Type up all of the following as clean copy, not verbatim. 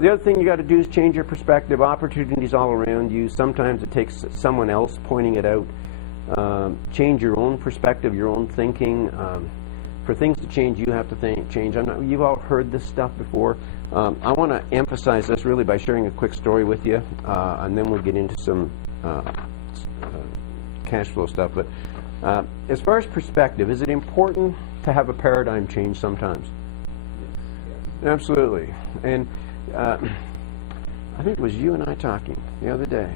The other thing you got to do is change your perspective. Opportunities all around you. Sometimes it takes someone else pointing it out. Change your own perspective, your own thinking. For things to change, you have to change. You've all heard this stuff before. I want to emphasize this really by sharing a quick story with you, and then we'll get into some cash flow stuff. But as far as perspective, is it important to have a paradigm change sometimes? Absolutely. And I think it was you and I talking the other day.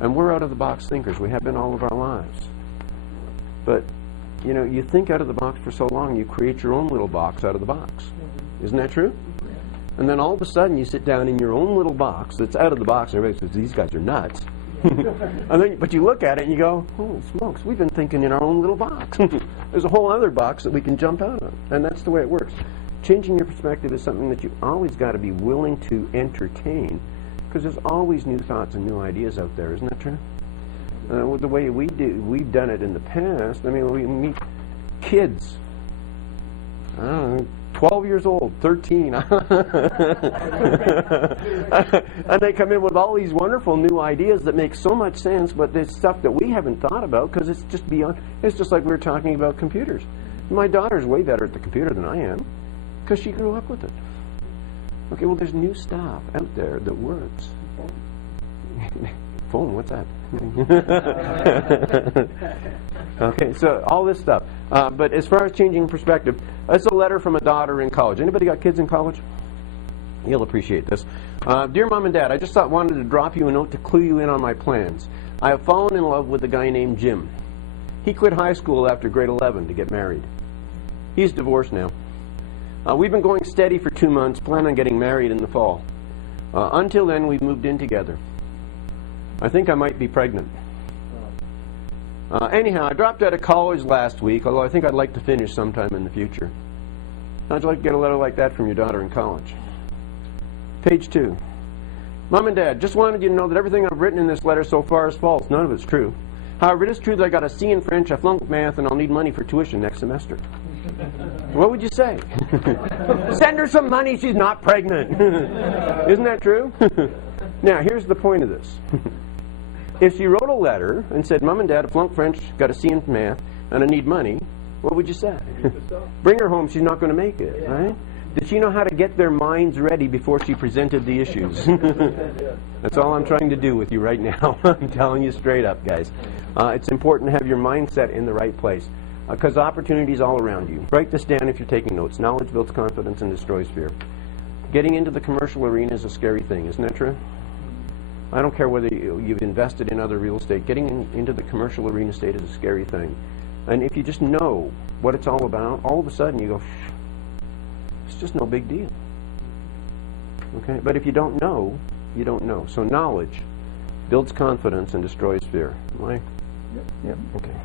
And we're out-of-the-box thinkers. We have been all of our lives. But, you know, you think out of the box for so long, you create your own little box out of the box. Isn't that true? And then all of a sudden, you sit down in your own little box that's out of the box, and everybody says, these guys are nuts. And then, but you look at it and you go, holy smokes, we've been thinking in our own little box. There's a whole other box that we can jump out of. And that's the way it works. Changing your perspective is something that you always got to be willing to entertain, because there's always new thoughts and new ideas out there. Isn't that true? The way we've done it in the past, I mean, we meet kids, I don't know, 12 years old, 13, and they come in with all these wonderful new ideas that make so much sense, but there's stuff that we haven't thought about because it's just beyond. It's just like we were talking about computers. My daughter's way better at the computer than I am because she grew up with it. Okay, well, there's new stuff out there that works. Phone, what's that? Okay, so all this stuff. But as far as changing perspective, it's a letter from a daughter in college. Anybody got kids in college? You'll appreciate this. Dear Mom and Dad, I just wanted to drop you a note to clue you in on my plans. I have fallen in love with a guy named Jim. He quit high school after grade 11 to get married. He's divorced now. We've been going steady for 2 months, plan on getting married in the fall. Until then, we've moved in together. I think I might be pregnant. Anyhow, I dropped out of college last week, although I think I'd like to finish sometime in the future. How'd you like to get a letter like that from your daughter in college? Page 2. Mom and Dad, just wanted you to know that everything I've written in this letter so far is false. None of it's true. However, it is true that I got a C in French, I flunked math, and I'll need money for tuition next semester. What would you say? Send her some money, she's not pregnant. Isn't that true? Now, here's the point of this. If she wrote a letter and said, Mom and Dad, I flunked French, got a C in math, and I need money, what would you say? Bring her home, she's not going to make it, right? Did she know how to get their minds ready before she presented the issues? That's all I'm trying to do with you right now. I'm telling you straight up, guys. It's important to have your mindset in the right place, because opportunities all around you. Write this down if you're taking notes. Knowledge builds confidence and destroys fear. Getting into the commercial arena is a scary thing, isn't that true? I don't care whether you've invested in other real estate. Getting into the commercial arena state is a scary thing. And if you just know what it's all about, all of a sudden you go, it's just no big deal. Okay? But if you don't know, you don't know. So knowledge builds confidence and destroys fear. Am I? Yep. Okay.